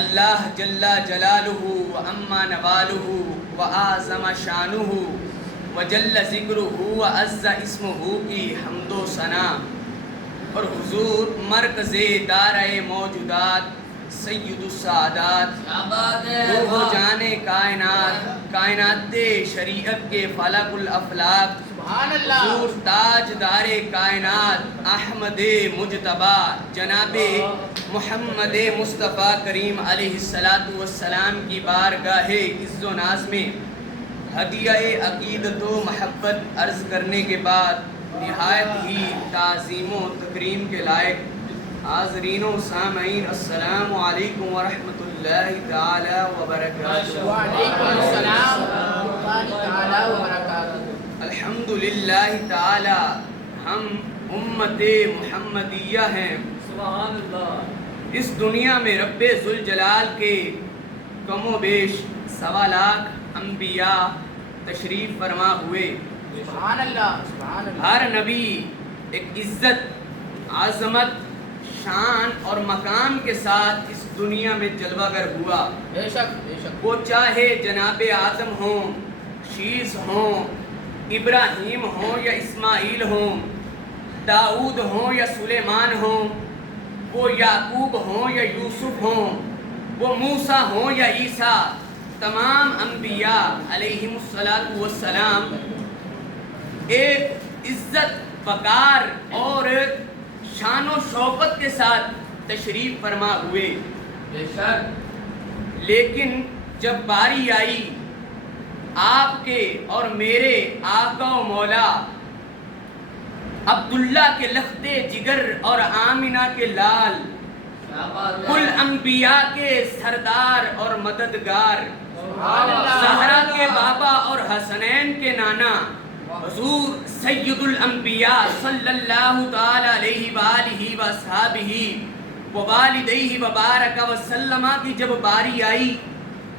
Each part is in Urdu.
اللہ جل جلالہ وعما نوالہ وعظم شانہ وجل ذکرہ وعز اسمہ کی حمد و ثنا، اور حضور مرکز دارِ موجودات سید السعادات روح جان کائنات، کائنات شریعت کے فلک الافلاک، حضور تاجدار کائنات احمد مجتبی جناب محمد مصطفیٰ کریم علیہ السلام کی بارگاہ عز و ناز میں ہدیہ عقیدت و محبت عرض کرنے کے بعد نہایت ہی تعظیم و تکریم کے لائق حاضرین و سامعین، السلام علیکم ورحمۃ اللہ تعالی وبرکاتہ۔ وعلیکم السلام ورحمۃ اللہ تعالی وبرکاتہ۔ الحمدللہ تعالی ہم امت محمدیہ ہیں۔ سبحان اللہ۔ اس دنیا میں رب ذوالجلال کے کم و بیش 1.25 لاکھ انبیاء تشریف فرما ہوئے۔ سبحان اللہ، سبحان اللہ۔ ہر نبی ایک عزت، عظمت، شان اور مقام کے ساتھ اس دنیا میں جلوہ گر ہوا۔ بے شک، بے شک۔ وہ چاہے جناب آدم ہوں، شیس ہوں، ابراہیم ہوں یا اسماعیل ہوں، داؤد ہوں یا سلیمان ہوں، وہ یعقوب ہوں یا یوسف ہوں، وہ موسیٰ ہوں یا عیسیٰ، تمام انبیاء علیہم السلام ایک عزت، وقار اور شان و شوکت کے ساتھ تشریف فرما ہوئے۔ بے شک۔ لیکن جب باری آئی آپ کے اور میرے آقا و مولا عبداللہ کے لختے جگر اور آمنہ کے لال، کل انبیاء کے سردار اور مددگار، زہرا کے بابا اور حسنین کے نانا حضور سید الانبیاء صلی اللہ تعالی علیہ وآلہ وصحبہ ووالدیہ وبارک وسلم کی جب باری آئی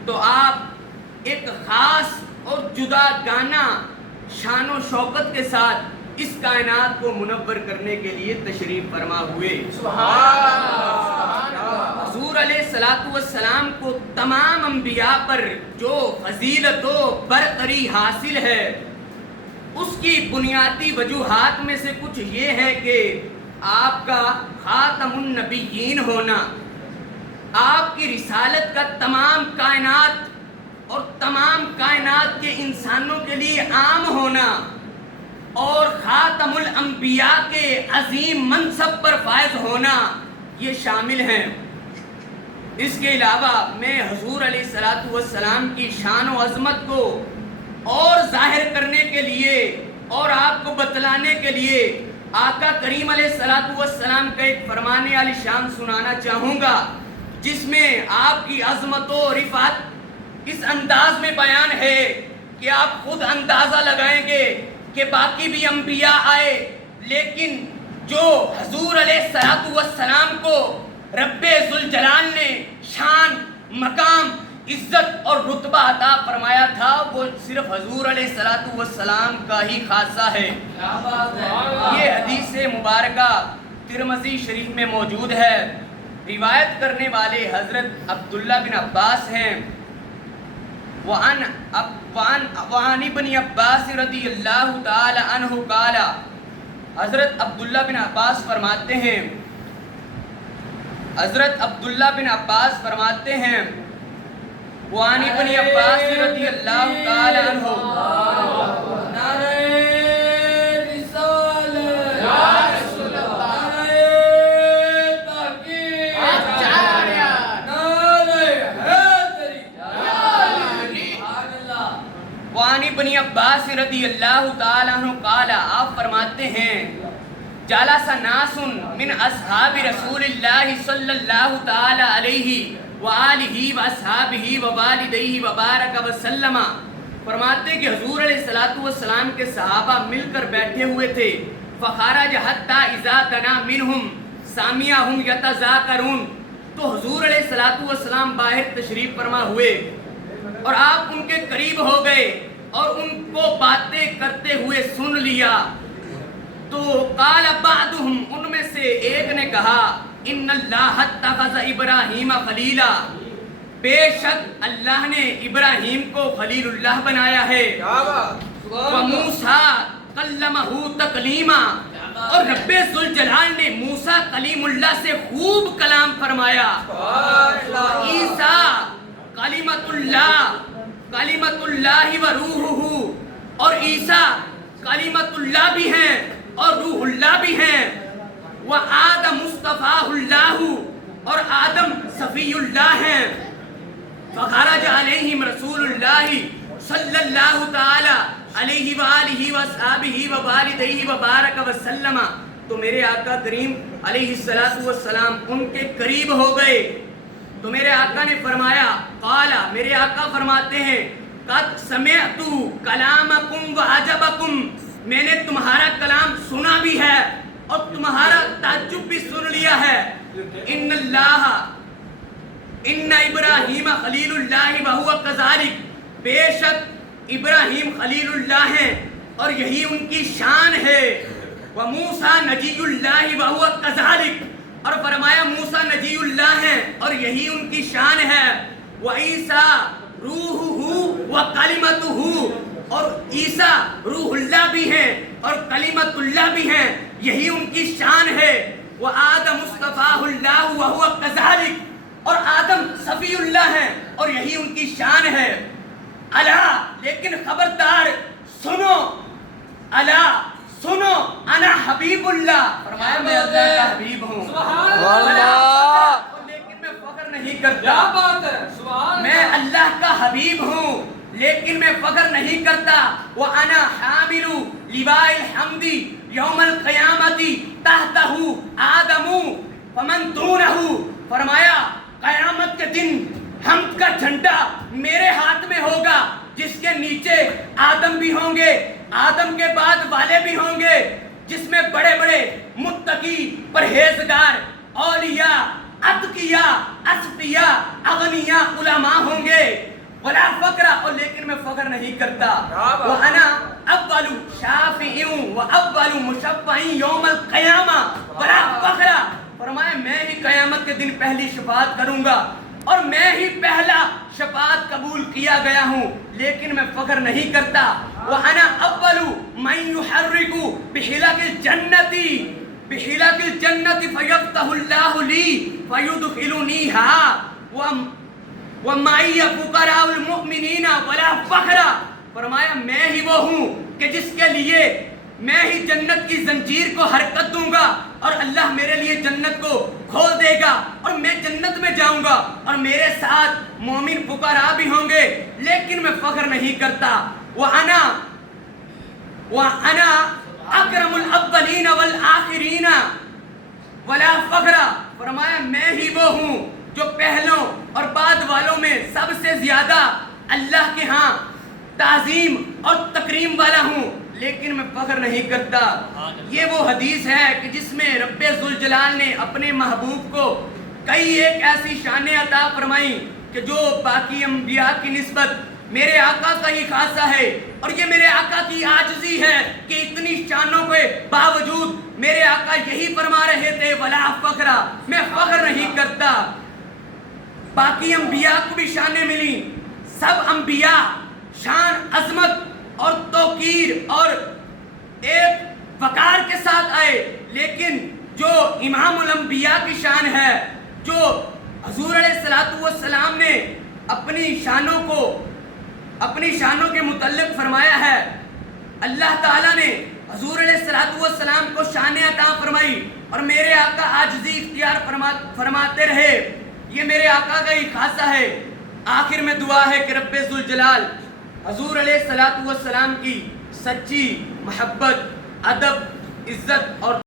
تو آپ ایک خاص اور جدا گانا شان و شوکت کے ساتھ اس کائنات کو منور کرنے کے لیے تشریف فرما ہوئے۔ سبحان اللہ۔ حضور علیہ السلام کو تمام انبیاء پر جو فضیلت و برتری حاصل ہے، اس کی بنیادی وجوہات میں سے کچھ یہ ہے کہ آپ کا خاتم النبیین ہونا، آپ کی رسالت کا تمام کائنات اور تمام کائنات کے انسانوں کے لیے عام ہونا، اور خاتم الانبیاء کے عظیم منصب پر فائز ہونا یہ شامل ہیں۔ اس کے علاوہ میں حضور علیہ السلام کی شان و عظمت کو اور ظاہر کرنے کے لیے اور آپ کو بتلانے کے لیے آقا کریم علیہ السلام کا ایک فرمان عالی شان سنانا چاہوں گا، جس میں آپ کی عظمت و رفعت اس انداز میں بیان ہے کہ آپ خود اندازہ لگائیں گے کہ باقی بھی انبیاء آئے، لیکن جو حضور علیہ السلام کو رب ذوالجلال نے شان، مقام، عزت اور رتبہ عطا فرمایا تھا، وہ صرف حضور علیہ السلام کا ہی خاصہ ہے۔ یہ حدیث مبارکہ ترمذی شریف میں موجود ہے۔ روایت کرنے والے حضرت عبداللہ بن عباس ہیں۔ وعن ابن عباس رضی اللہ تعالی عنہ قال، حضرت عبداللہ بن عباس فرماتے ہیں، حضرت عبداللہ بن عباس فرماتے ہیں وعن ابن عباس رضی اللہ تعالی عنہ، نعرہ رسالت، یا رسول اللہ، نعرہ تحقیق، اچھا، نعرہ حیدری، وعن ابن عباس رضی اللہ تعالی عنہ قال، آپ فرماتے ہیں جلس ناس من اصحاب رسول اللہ صلی اللہ تعالی علیہ وآلہ واصحابہ ووالدیہ وبارک وسلم، فرماتے کہ حضور علیہ السلام کے صحابہ مل کر بیٹھے ہوئے تھے۔ فخرج حتی اذا دنا منہم سامعہم یتذاکرون، تو حضور علیہ السلام باہر تشریف فرما ہوئے اور آپ ان کے قریب ہو گئے اور ان کو باتیں کرتے ہوئے سن لیا۔ تو قال بعضهم، ان میں سے ایک نے کہا، ان اللہ اتخذ ابراہیم خلیلا، بے شک اللہ نے ابراہیم کو خلیل اللہ بنایا ہے، وَمُوسَىٰ كَلَّمَهُ تَكْلِيمًا، اور رب ذوالجلال نے موسیٰ کلیم اللہ سے خوب کلام فرمایا، عیسیٰ کلمۃ اللہ و روحہ، اور عیسیٰ کلمۃ اللہ بھی ہیں اور روح اللہ بھی ہیں، وآدم مصطفیٰ اللہ، اور آدم صفی اللہ ہیں، فخرج علیہم رسول اللہ صلی اللہ تعالی علیہ وآلہ وصحبہ ووالدیہ وبارک وسلم، تو میرے آقا کریم علیہ السلام ان کے قریب ہو گئے، تو میرے آقا نے فرمایا، قال، میرے آقا فرماتے ہیں، قد سمعت کلامکم وعجبکم، میں نے تمہارا کلام سنا بھی ہے اور تمہارا تعجب بھی سن لیا ہے، ان ابراہیم خلیل اللہ وہو کذالک، بے شک ابراہیم خلیل اللہ ہیں اور یہی ان کی شان ہے، وموسیٰ نجی اللہ وہو کذالک، اور فرمایا موسیٰ نجی اللہ ہیں اور یہی ان کی شان ہے، وعیسیٰ روحہ وکلمتہ، اور عیسیٰ روح اللہ بھی ہیں اور کلمت اللہ بھی ہیں، یہی ان کی شان ہے، وآدم مصطفیٰ اللہ وہو کذالک، اور آدم صفی اللہ ہیں اور یہی ان کی شان ہے، الا، لیکن خبردار سنو، الا سنو، انا حبیب اللہ، فرمایا میں اللہ کا حبیب ہوں، لیکن میں فخر نہیں کرتا، میں اللہ کا حبیب ہوں لیکن میں فخر نہیں کرتا، وَأَنَا حَامِلُ لِوَاءِ الْحَمْدِ يَوْمَ الْقِيَامَةِ تَحْتَهُ آدَمُ فَمَنْ دُونَهُ، فرمایا قیامت کے دن حمد کا جھنڈا میرے ہاتھ میں ہوگا، جس کے نیچے آدم بھی ہوں گے، آدم کے بعد والے بھی ہوں گے، جس میں بڑے بڑے متقی، پرہیزگار، اولیاء، اتقیاء، اصفیاء، اغنیاء، علماء ہوں گے، ولا فقر، اور لیکن میں فخر نہیں کرتا، وَأَنَا أَوَّلُ شَافِعٍ وَأَوَّلُ مُشَفَّعٍ يَوْمَ الْقِيَامَةِ وَلَا فَخْرَ، فرمایا میں ہی قیامت کے دن پہلی شفاعت کروں گا اور میں ہی پہلا شفاعت قبول کیا گیا ہوں لیکن میں فخر نہیں کرتا، وَأَنَا أَوَّلُ مَن يُحَرِّكُ بِحِلَقِ الْجَنَّةِ بِحِلَقِ الْجَنَّةِ فَيَفْتَحُ اللَّهُ لِي فَيُدْخِلُنِيهَا وَمَعِيَ فُقَرَاءُ الْمُؤْمِنِينَ وَلَا فَخْرَ، فرمایا میں ہی وہ ہوں کہ جس کے لیے میں ہی جنت کی زنجیر کو حرکت دوں گا اور اللہ میرے لیے جنت کو کھول دے گا اور میں جنت میں جاؤں گا اور میرے ساتھ مومن فقراء بھی ہوں گے لیکن میں فخر نہیں کرتا، وَأَنَا أَكْرَمُ الْأَوَّلِينَ وَالْآخِرِينَ وَلَا فَخْرَ، فرمایا میں ہی وہ ہوں جو پہلوں اور بعد والوں میں سب سے زیادہ اللہ کے ہاں تعظیم اور تکریم والا ہوں لیکن میں فخر نہیں کرتا۔ یہ وہ حدیث ہے کہ جس میں رب ذوالجلال نے اپنے محبوب کو کئی ایک ایسی شانیں عطا فرمائیں کہ جو باقی انبیاء کی نسبت میرے آقا کا ہی خاصہ ہے، اور یہ میرے آقا کی عاجزی ہے کہ اتنی شانوں کے باوجود میرے آقا یہی فرما رہے تھے، ولا فخر، میں فخر نہیں کرتا۔ باقی انبیاء کو بھی شانیں ملی، سب انبیاء شان، عظمت اور توقیر اور ایک وقار کے ساتھ آئے، لیکن جو امام الانبیاء کی شان ہے، جو حضور علیہ السلام نے اپنی شانوں کے متعلق فرمایا ہے، اللہ تعالیٰ نے حضور علیہ السلام کو شانیں عطا فرمائی اور میرے آقا عاجزی اختیار فرماتے رہے، یہ میرے آقا کا ہی خاصہ ہے۔ آخر میں دعا ہے کہ رب ذوالجلال حضور علیہ السلام کی سچی محبت، ادب، عزت اور